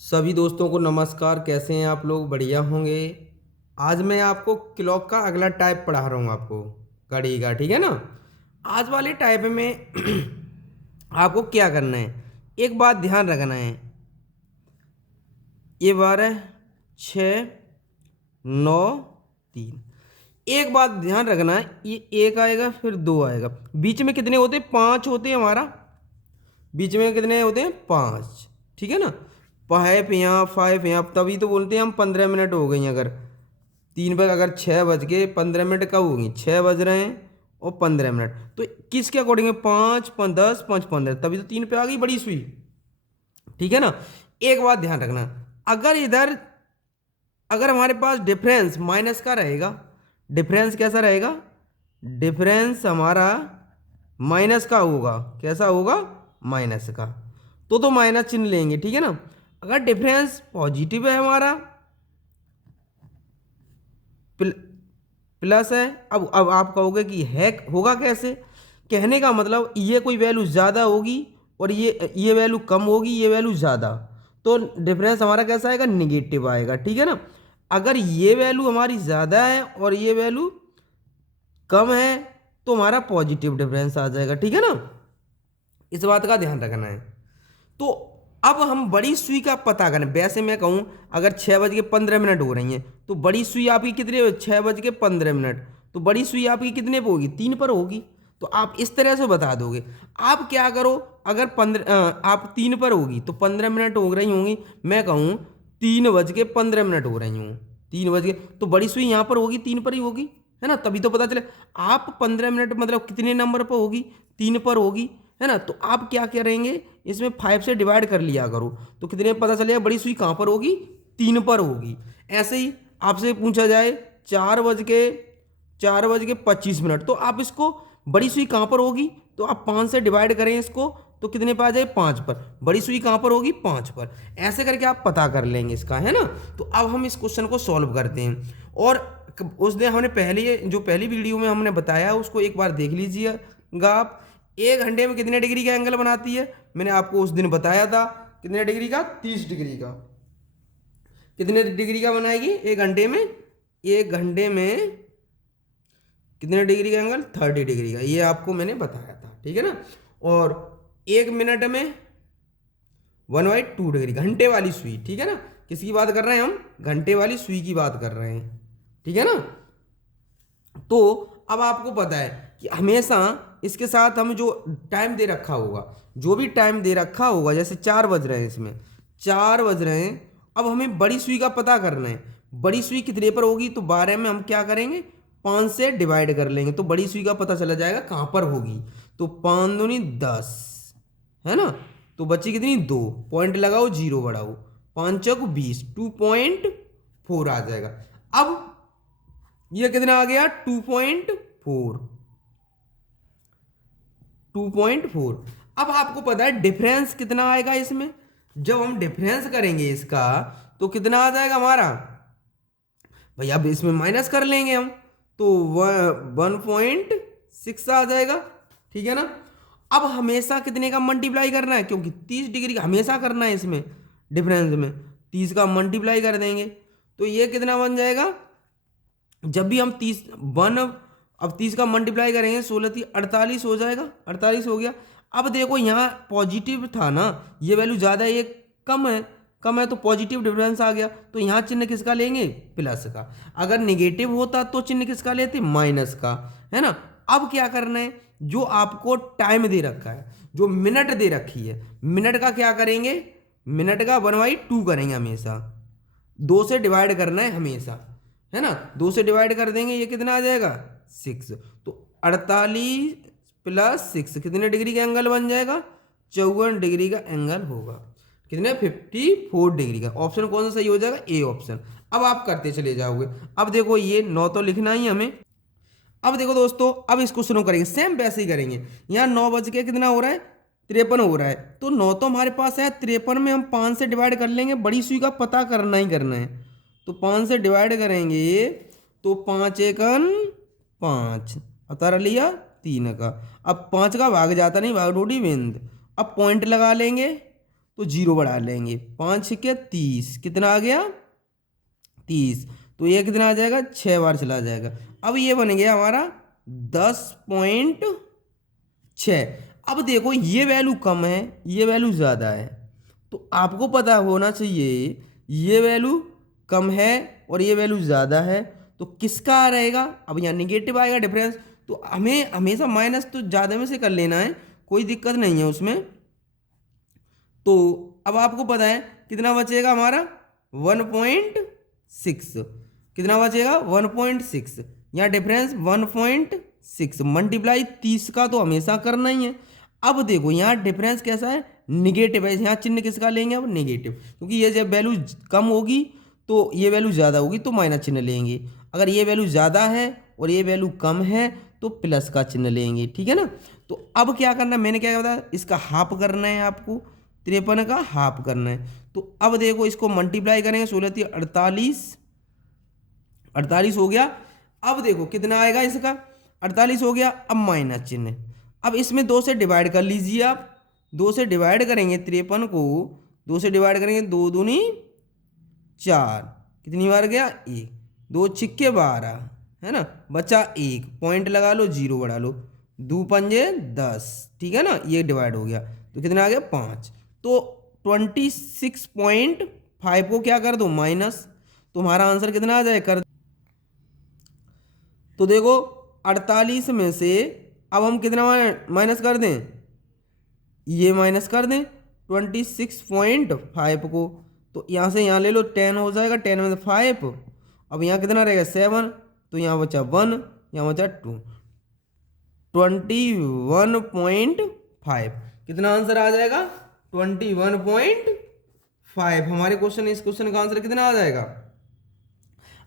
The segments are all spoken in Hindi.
सभी दोस्तों को नमस्कार। कैसे हैं आप लोग? बढ़िया होंगे। आज मैं आपको क्लॉक का अगला टाइप पढ़ा रहा हूँ, आपको घड़ी का। ठीक है ना। आज वाले टाइप में आपको क्या करना है, एक बात ध्यान रखना है। ये 12, 6, 9, 3। एक बात ध्यान रखना है, ये एक आएगा फिर दो आएगा, बीच में कितने होते हैं? पाँच होते हैं हमारा। बीच में कितने होते हैं? पाँच। ठीक है ना। फाइव यहाँ, फाइव यहाँ, तभी तो बोलते हैं हम 15 मिनट हो गई। अगर 3 बजे, अगर 6 बज के 15 मिनट कब होगी? 6 बज रहे हैं और 15 मिनट, तो किसके अकॉर्डिंग है? 5, 5, 10, 5, 15, तभी तो 3 पे आ गई बड़ी सुई। ठीक है ना। एक बात ध्यान रखना, अगर इधर अगर हमारे पास डिफरेंस माइनस का रहेगा, डिफरेंस कैसा रहेगा? डिफरेंस हमारा माइनस का होगा। कैसा होगा? माइनस का। तो माइनस चिन्ह लेंगे। ठीक है ना। अगर डिफरेंस पॉजिटिव है हमारा, प्लस है। अब आप कहोगे कि है होगा कैसे? कहने का मतलब, ये कोई वैल्यू ज़्यादा होगी और ये वैल्यू कम होगी, ये वैल्यू ज़्यादा, तो डिफरेंस हमारा कैसा आएगा? निगेटिव आएगा। ठीक है ना। अगर ये वैल्यू हमारी ज़्यादा है और ये वैल्यू कम है, तो हमारा पॉजिटिव डिफरेंस आ जाएगा। ठीक है ना। इस बात का ध्यान रखना है। तो अब हम बड़ी सुई का पता करें। वैसे मैं कहूँ, अगर 6 बज के 15 मिनट हो रही हैं, तो बड़ी सुई आपकी कितने? 6 बज के 15 मिनट। तो बड़ी सुई आपकी कितने पर होगी? 3 पर होगी। तो आप इस तरह से बता दोगे। आप क्या करो, अगर आप 3 पर होगी तो 15 मिनट हो रही होंगी। मैं कहूँ 3 बज के 15 मिनट हो रही हूँ, 3 बज के, तो बड़ी सुई यहाँ पर होगी, 3 पर ही होगी, है ना। तभी तो पता चले। आप 15 मिनट मतलब कितने नंबर पर होगी? 3 पर होगी, है ना। तो आप क्या करेंगे, इसमें 5 से डिवाइड कर लिया करो, तो कितने पता चलेगा? बड़ी सुई कहाँ पर होगी? 3 पर होगी। ऐसे ही आपसे पूछा जाए 4 बज के 25 मिनट, तो आप इसको, बड़ी सुई कहाँ पर होगी? तो आप 5 से डिवाइड करें इसको, तो कितने पर आ जाए? 5 पर। बड़ी सुई कहाँ पर होगी? 5 पर। ऐसे करके आप पता कर लेंगे इसका, है ना। तो अब हम इस क्वेश्चन को सॉल्व करते हैं। और उस दिन हमने पहली वीडियो में हमने बताया, उसको एक बार देख लीजिएगा आप। 1 घंटे में कितने डिग्री का एंगल बनाती है? मैंने आपको उस दिन बताया था। कितने डिग्री का? 30 डिग्री का। कितने डिग्री का बनाएगी 1 घंटे में? 1 घंटे में कितने डिग्री का एंगल? 30 डिग्री का। ये आपको मैंने बताया था। ठीक है ना। और 1 मिनट में 1/2 डिग्री, घंटे वाली सुई। ठीक है ना। किसकी बात कर रहे हैं हम? घंटे वाली सुई की बात कर रहे हैं। ठीक है ना। तो अब आपको पता है कि हमेशा इसके साथ हम जो टाइम दे रखा होगा, जो भी टाइम दे रखा होगा, जैसे 4 बज रहे हैं, इसमें 4 बज रहे हैं। अब हमें बड़ी सुई का पता करना है। बड़ी सुई कितने पर होगी? तो 12 में हम क्या करेंगे? 5 से डिवाइड कर लेंगे, तो बड़ी सुई का पता चला जाएगा कहाँ पर होगी। तो 5 दूनी 10, है ना। तो बच्ची कितनी? 2। पॉइंट लगाओ, जीरो बढ़ाओ, 5 चौक 20, 2.4 आ जाएगा। अब ये कितना आ गया? 2.4, 2.4। अब आपको पता है डिफरेंस कितना आएगा इसमें? जब हम डिफरेंस करेंगे इसका, तो कितना आ जाएगा हमारा? भाई अब इसमें माइनस कर लेंगे हम, तो 1.6 आ जाएगा। ठीक है ना। अब हमेशा कितने का मल्टीप्लाई करना है? क्योंकि 30 डिग्री का हमेशा करना है इसमें, डिफरेंस में 30 का मल्टीप्लाई कर देंगे, तो ये कितना बन जाएगा? जब भी हम 30 वन, अब 30 का मल्टीप्लाई करेंगे, 16 × 3 = 48 हो जाएगा। 48 हो गया। अब देखो यहाँ पॉजिटिव था ना, ये वैल्यू ज़्यादा है, ये कम है, कम है, तो पॉजिटिव डिफरेंस आ गया। तो यहाँ चिन्ह किसका लेंगे? प्लस का। अगर निगेटिव होता तो चिन्ह किसका लेते? माइनस का, है ना। अब क्या करना है, जो आपको टाइम दे रखा है, जो मिनट दे रखी है, मिनट का क्या करेंगे? मिनट का 1/2 करेंगे हमेशा। 2 से डिवाइड करना है हमेशा, है ना। 2 से डिवाइड कर देंगे, ये कितना आ जाएगा? 6। तो 48 + 6 कितने डिग्री का एंगल बन जाएगा? 54 डिग्री का एंगल होगा। कितने? 54 डिग्री का। ऑप्शन कौन सा सही हो जाएगा? A option. अब आप करते चले जाओगे। अब देखो, ये 9 तो लिखना ही हमें। अब देखो दोस्तों, अब इस क्वेश्चन को करेंगे सेम वैसे ही करेंगे। यहाँ 9 बज के कितना हो रहा है? 53 हो रहा है। तो 9 तो हमारे पास है, 53 में हम 5 से डिवाइड कर लेंगे, बड़ी सुई का पता करना ही करना है। तो 5 से डिवाइड करेंगे, तो 5 एकन 5, उतार लिया 3 का। अब 5 का भाग जाता नहीं, भाग रोटी बिंद। अब पॉइंट लगा लेंगे, तो जीरो बढ़ा लेंगे। 5 छक्के 30, कितना आ गया 30, तो ये कितना आ जाएगा 6 बार चला जाएगा। अब ये बन गया हमारा 10.6। अब देखो ये वैल्यू कम है, ये वैल्यू ज़्यादा है, तो आपको पता होना चाहिए ये वैल्यू कम है और ये वैल्यू ज़्यादा है, तो किसका रहेगा। अब यहाँ निगेटिव आएगा डिफरेंस, तो हमें हमेशा माइनस तो ज़्यादा में से कर लेना है, कोई दिक्कत नहीं है उसमें। तो अब आपको पता है कितना बचेगा हमारा 1.6, कितना बचेगा 1.6, यहाँ डिफरेंस 1.6 मल्टीप्लाई 30 का तो हमेशा करना ही है। अब देखो यहाँ डिफरेंस कैसा है, निगेटिव है, यहाँ चिन्ह किसका लेंगे अब नेगेटिव, क्योंकि ये जब वैल्यू कम होगी तो ये वैल्यू ज़्यादा होगी तो माइनस चिन्ह लेंगे, अगर ये वैल्यू ज़्यादा है और ये वैल्यू कम है तो प्लस का चिन्ह लेंगे, ठीक है ना। तो अब क्या करना है, मैंने क्या बताया, इसका हाफ करना है आपको, 53 का हाफ करना है। तो अब देखो इसको मल्टीप्लाई करेंगे, 16 × 48, 48 हो गया। अब देखो कितना आएगा इसका, 48 हो गया। अब माइनस चिन्ह, अब इसमें 2 से डिवाइड कर लीजिए आप, 2 से डिवाइड करेंगे 53 को, 2 से डिवाइड करेंगे, 2 दूनी 4, कितनी बार गया 1, 2 छिक्के 12, है ना, बचा 1, पॉइंट लगा लो, जीरो बढ़ा लो, 2 पंजे 10, ठीक है ना, ये डिवाइड हो गया तो कितना आ गया 5। तो 26.5 को क्या कर दो माइनस, तुम्हारा आंसर कितना आ जाए कर। तो देखो 48 में से अब हम कितना माइनस कर दें, ये माइनस कर दें 26.5 को, तो यहाँ से यहाँ ले लो 10 हो जाएगा, 10 में से 5, अब यहाँ कितना रहेगा 7, तो यहाँ बचा 1, यहाँ बचा 2, 21.5, कितना आंसर आ जाएगा 21.5। हमारे क्वेश्चन, इस क्वेश्चन का आंसर कितना आ जाएगा।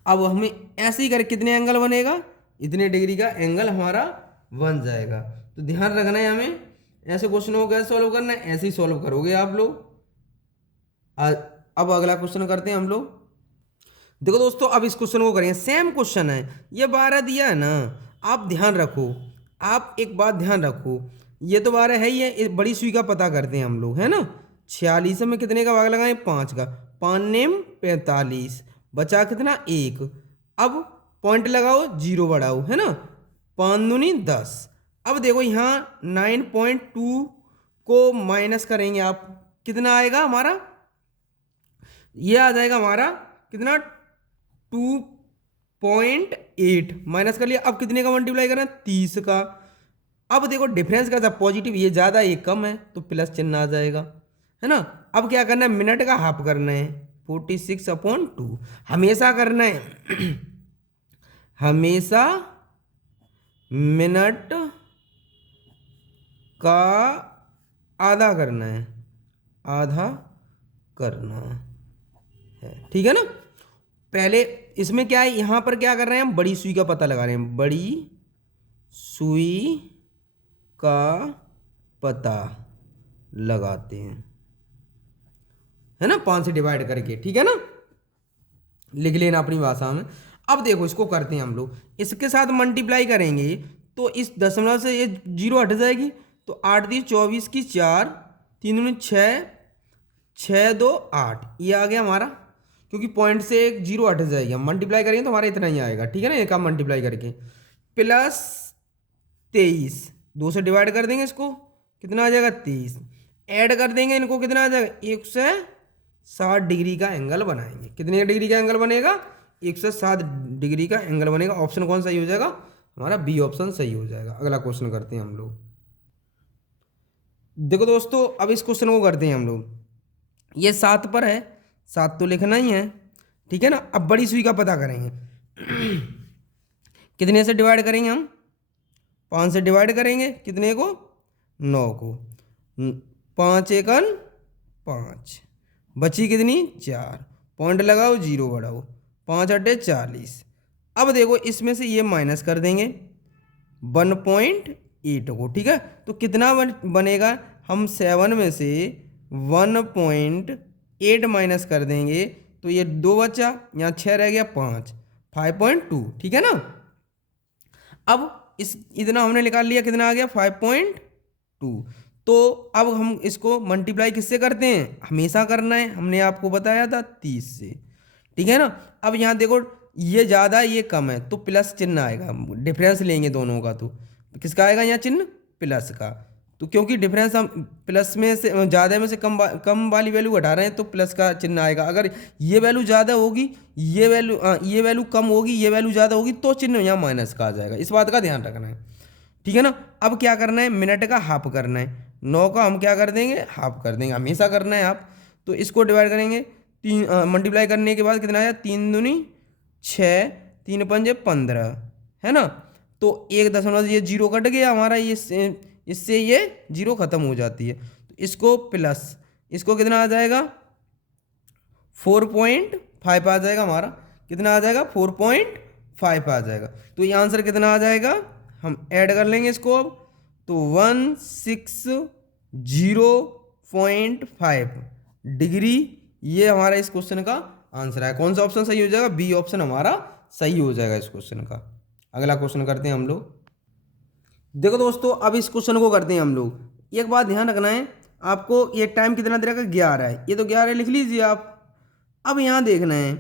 अब हमें ऐसे ही कर कितने एंगल बनेगा, इतने डिग्री का एंगल हमारा बन जाएगा। तो ध्यान रखना है हमें, ऐसे क्वेश्चनों को कैसे सॉल्व करना है, ऐसे ही सॉल्व करोगे आप लोग। अब अगला क्वेश्चन करते हैं हम लोग। देखो दोस्तों अब इस क्वेश्चन को करेंगे, सेम क्वेश्चन है, ये 12 दिया है ना, आप ध्यान रखो, आप एक बात ध्यान रखो, ये तो 12 है ही है, बड़ी सुई का पता करते हैं हम लोग, है ना। 46 में कितने का भाग लगाएं 5 का, 5 नेम 45, बचा कितना 1, अब पॉइंट लगाओ जीरो बढ़ाओ, है ना, 5 दूनी 10। अब देखो यहाँ 9.2 को माइनस करेंगे आप, कितना आएगा हमारा, ये आ जाएगा हमारा कितना 2.8 माइनस कर लिया। अब कितने का मल्टीप्लाई करना है 30 का। अब देखो डिफरेंस का था पॉजिटिव, ये ज़्यादा ये कम है तो प्लस चिन्ह आ जाएगा, है ना। अब क्या करना है, मिनट का हाफ करना है, 46/2 हमेशा करना है हमेशा मिनट का आधा करना है, आधा करना है, ठीक है ना। पहले इसमें क्या है, यहाँ पर क्या कर रहे हैं हम, बड़ी सुई का पता लगा रहे हैं, बड़ी सुई का पता लगाते हैं, है ना, 5 से डिवाइड करके, ठीक है ना, लिख लेना अपनी भाषा में। अब देखो इसको करते हैं हम लोग, इसके साथ मल्टीप्लाई करेंगे तो इस दशमलव से ये जीरो हट जाएगी, तो 8 × 24 की 4, 3 दूनी 6, 6 2 8, ये आ गया हमारा, क्योंकि पॉइंट से एक जीरो हट जाएगी, हम मल्टीप्लाई करेंगे तो हमारा इतना ही आएगा, ठीक है ना, एक हम मल्टीप्लाई करके, प्लस 23, 2 से डिवाइड कर देंगे इसको, कितना आ जाएगा 23, ऐड कर देंगे इनको, कितना आ जाएगा 160 डिग्री का एंगल बनाएंगे। कितने डिग्री का एंगल बनेगा, 160 डिग्री का एंगल बनेगा। ऑप्शन कौन सही हो जाएगा हमारा, बी ऑप्शन सही हो जाएगा। अगला क्वेश्चन करते हैं हम लोग। देखो दोस्तों अब इस क्वेश्चन को करते हैं हम लोग, ये 7 पर है, 7 तो लिखना ही है, ठीक है ना। अब बड़ी सुई का पता करेंगे कितने से डिवाइड करेंगे हम, 5 से डिवाइड करेंगे, कितने को 9 को, 5 × 1 5, बची कितनी 4, पॉइंट लगाओ जीरो बढ़ाओ, 5 × 8 40। अब देखो इसमें से ये माइनस कर देंगे 1.8 को, ठीक है, तो कितना बनेगा, हम 7 में से 1.8 माइनस कर देंगे तो ये 2 बचा, यहाँ 6 रह गया 5, 5.2, ठीक है ना। अब इस इतना हमने निकाल लिया, कितना आ गया 5.2, तो अब हम इसको मल्टीप्लाई किससे करते हैं, हमेशा करना है, हमने आपको बताया था 30 से, ठीक है ना। अब यहाँ देखो ये ज़्यादा है ये कम है तो प्लस चिन्ह आएगा, डिफरेंस लेंगे दोनों का, तो किसका आएगा यहाँ चिन्ह, प्लस का। तो क्योंकि डिफरेंस हम प्लस में से ज़्यादा में से कम वाली वैल्यू हटा रहे हैं तो प्लस का चिन्ह आएगा। अगर ये वैल्यू ज़्यादा होगी, ये वैल्यू कम होगी, ये वैल्यू ज़्यादा होगी तो चिन्ह यहाँ माइनस का आ जाएगा, इस बात का ध्यान रखना है, ठीक है ना। अब क्या करना है, मिनट का हाफ करना है, 9 का हम क्या कर देंगे, हाफ कर देंगे, हमेशा करना है हाफ। तो इसको डिवाइड करेंगे, तीन मल्टीप्लाई करने के बाद कितना आया, 3 दूनी 6, 3 पंजे 15, है ना। तो 1 दशमलव ये जीरो कट गया हमारा, ये इससे ये जीरो खत्म हो जाती है, तो इसको प्लस, इसको कितना आ जाएगा 4.5 आ जाएगा हमारा, कितना आ जाएगा 4.5 आ जाएगा। तो ये आंसर कितना आ जाएगा, हम ऐड कर लेंगे इसको अब, तो 160.5 डिग्री ये हमारा इस क्वेश्चन का आंसर है। कौन सा ऑप्शन सही हो जाएगा, बी ऑप्शन हमारा सही हो जाएगा इस क्वेश्चन का। अगला क्वेश्चन करते हैं हम लोग। देखो दोस्तों अब इस क्वेश्चन को करते हैं हम लोग। एक बात ध्यान रखना है आपको, ये टाइम कितना दे रखा है, 11 है, ये तो 11 लिख लीजिए आप। अब यहाँ देखना है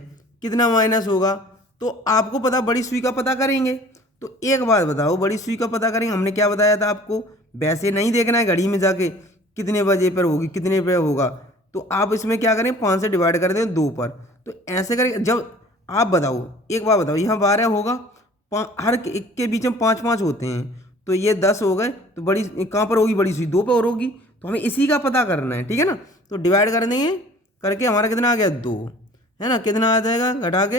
कितना माइनस होगा, तो आपको पता बड़ी सुई का पता करेंगे। तो एक बात बताओ, बड़ी सुई का पता करेंगे, हमने क्या बताया था आपको, वैसे नहीं देखना है घड़ी में जाके कितने बजे पर होगी कितने पे होगा, तो आप इसमें क्या करें 5 से डिवाइड कर दें 2 पर। तो ऐसे करें, जब आप बताओ एक बात बताओ, यहाँ 12 होगा, हर एक के बीच में 5-5 होते हैं, तो ये 10 हो गए, तो बड़ी कहाँ पर होगी, बड़ी सुई 2 पर होगी, तो हमें इसी का पता करना है, ठीक है ना। तो डिवाइड कर देंगे, करके हमारा कितना आ गया 2, है ना, कितना आ जाएगा घटा के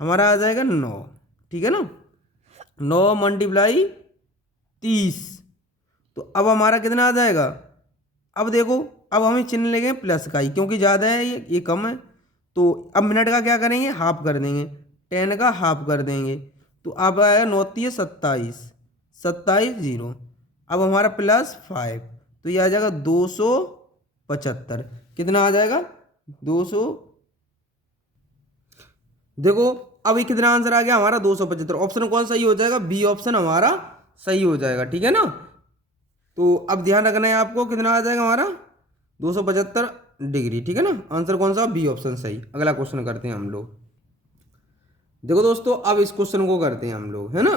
हमारा आ जाएगा 9, ठीक है ना, 9 मल्टीप्लाई 30, तो अब हमारा कितना आ जाएगा। अब देखो अब हमें चिन्ह लेंगे प्लस का ही, क्योंकि ज़्यादा है ये कम है, तो अब मिनट का क्या करेंगे, हाफ कर देंगे, 10 का हाफ कर देंगे, तो अब आएगा 9 3 27, 27 0, अब हमारा +5, तो ये आ जाएगा 275, कितना आ जाएगा 200। देखो अभी कितना आंसर आ गया हमारा 275, ऑप्शन कौन सही हो जाएगा, बी ऑप्शन हमारा सही हो जाएगा, ठीक है ना। तो अब ध्यान रखना है आपको, कितना आ जाएगा हमारा 275 डिग्री, ठीक है ना, आंसर कौन सा, बी ऑप्शन सही। अगला क्वेश्चन करते हैं हम लोग। देखो दोस्तों अब इस क्वेश्चन को करते हैं हम लोग, है ना।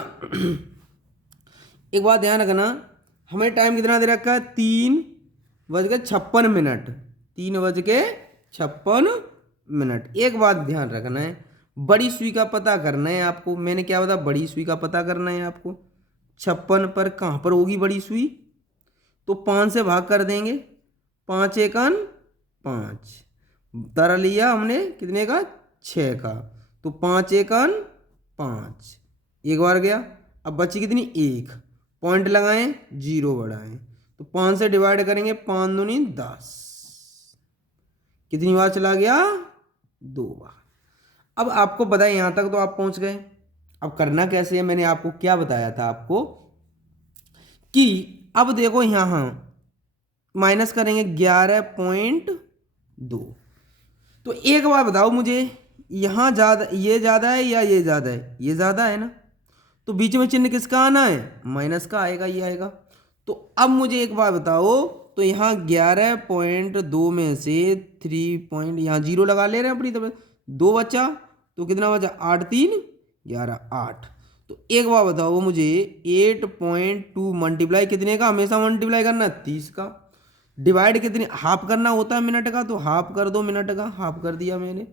एक बात ध्यान रखना, हमें टाइम कितना दे रखा है, 3:56, 3:56। एक बात ध्यान रखना है, बड़ी सुई का पता करना है आपको, मैंने क्या बताया, बड़ी सुई का पता करना है आपको। 56 पर कहाँ पर होगी बड़ी सुई, तो 5 से भाग कर देंगे, 5 एकन 5, दर लिया हमने कितने का, 6 का, तो 5 एकन 5, एक बार गया, अब बची कितनी 1, पॉइंट लगाएं 0 बढ़ाएं, तो 5 से डिवाइड करेंगे, 5 दूनी 10, कितनी बार चला गया, 2 बार। अब आपको पता है यहाँ तक तो आप पहुँच गए, अब करना कैसे है, मैंने आपको क्या बताया था आपको कि अब देखो यहाँ माइनस करेंगे 11.2, तो एक बार बताओ मुझे, यहाँ ज़्यादा ये ज़्यादा है या ये ज़्यादा है, ये ज़्यादा है ना, तो बीच में चिन्ह किसका आना है, माइनस का आएगा, ये आएगा। तो अब मुझे एक बात बताओ, तो यहाँ 11.2 में से 3 यहाँ 0 लगा ले रहे हैं अपनी तरफ, 2 बचा, तो कितना बचा 8 3 11 8। तो एक बात बताओ वो मुझे, 8.2 मल्टीप्लाई कितने का, हमेशा मल्टीप्लाई करना है 30 का, डिवाइड कितने, हाफ करना होता है मिनट का, तो हाफ कर दो मिनट का, हाफ कर दिया मैंने।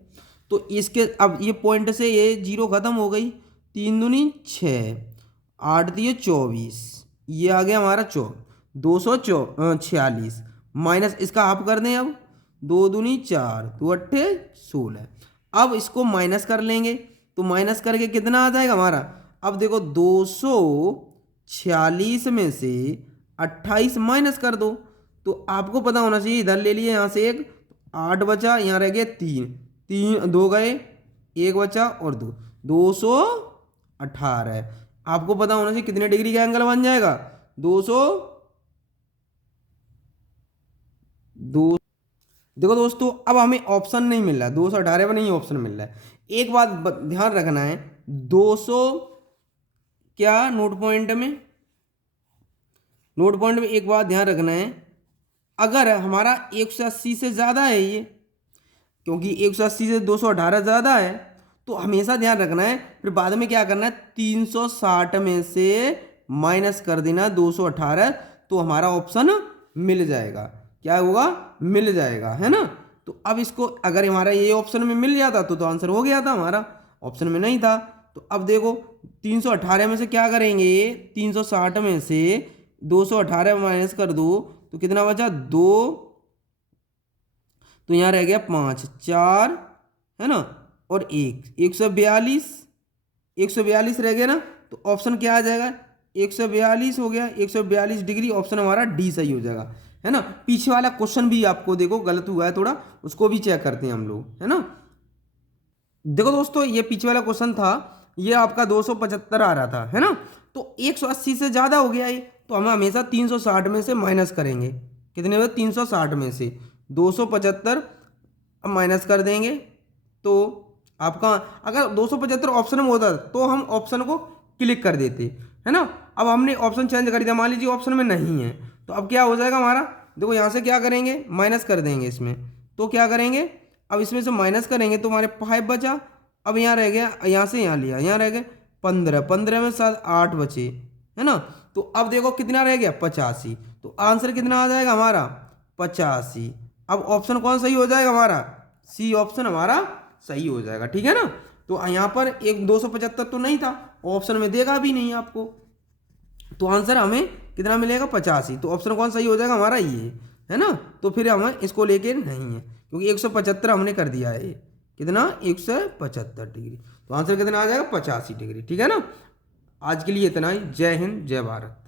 तो इसके अब ये पॉइंट से ये 0 खत्म हो गई, 3 दूनी 6, 8 दिए 24, ये आ गया हमारा 246 माइनस इसका हाफ कर दें, अब 2 दूनी 4, 2 अट्ठे 16। अब इसको माइनस कर लेंगे, तो माइनस करके कितना आ जाएगा हमारा, अब देखो 246 में से 28 माइनस कर दो, तो आपको पता होना चाहिए, इधर ले लिए यहाँ से 1, 8 बचा, यहाँ रह गए 3 2 गए, 1 बचा और 2 218। आपको पता होना चाहिए कितने डिग्री का एंगल बन जाएगा, 200 2। देखो दोस्तों अब हमें ऑप्शन नहीं मिल रहा, 218 पर नहीं ऑप्शन मिल रहा है। एक बात ध्यान रखना है, 200 क्या नोट पॉइंट में नोट पॉइंट में एक बात ध्यान रखना है, अगर हमारा 180 से ज़्यादा है ये, क्योंकि 180 से 218 ज़्यादा है, तो हमेशा ध्यान रखना है फिर बाद में क्या करना है, 360 में से माइनस कर देना 218, तो हमारा ऑप्शन मिल जाएगा। क्या होगा, मिल जाएगा, है ना। तो अब इसको अगर हमारा ये ऑप्शन में मिल जाता तो आंसर हो गया था, हमारा ऑप्शन में नहीं था। तो अब देखो 318 में से क्या करेंगे, 360 में से 218 माइनस कर दो तो कितना बचा, 2, तो यहाँ रह गया 5, 4, है ना, और 1, 142, 142 रह गया ना। तो ऑप्शन क्या आ जाएगा, 142 हो गया, 142 डिग्री, ऑप्शन हमारा डी सही हो जाएगा, है ना। पीछे वाला क्वेश्चन भी आपको देखो गलत हुआ है थोड़ा, उसको भी चेक करते हैं हम लोग, है ना। देखो दोस्तों, ये पीछे वाला क्वेश्चन था, ये आपका 275 आ रहा था, है ना। तो 180 से ज़्यादा हो गया ये, तो हम हमेशा 360 में से माइनस करेंगे। कितने में, 360 में से 275 माइनस कर देंगे। तो आपका अगर 275 ऑप्शन में होता तो हम ऑप्शन को क्लिक कर देते, है ना। अब हमने ऑप्शन चेंज कर दिया, मान लीजिए ऑप्शन में नहीं है, तो अब क्या हो जाएगा हमारा, देखो यहाँ से क्या करेंगे, माइनस कर देंगे इसमें। तो क्या करेंगे, अब इसमें से माइनस करेंगे तो हमारे 5 बचा। अब यहाँ रह गया, यहाँ से यहाँ लिया, यहाँ रह गए 15, 15 में 7, 8 बचे, है ना। तो अब देखो कितना रह गया, 85। तो आंसर कितना आ जाएगा हमारा, 85। अब ऑप्शन कौन सही हो जाएगा हमारा, सी ऑप्शन हमारा सही हो जाएगा, ठीक है ना। तो यहाँ पर एक 275 तो नहीं था, ऑप्शन में देगा भी नहीं आपको, तो आंसर हमें कितना मिलेगा, 85। तो ऑप्शन कौन सही हो जाएगा हमारा, ये, है ना। तो फिर हमें इसको लेके नहीं है, क्योंकि 175 हमने कर दिया है, कितना, 175 डिग्री। तो आंसर कितना आ जाएगा, 85 डिग्री, ठीक है ना। आज के लिए इतना ही। जय हिंद, जय भारत।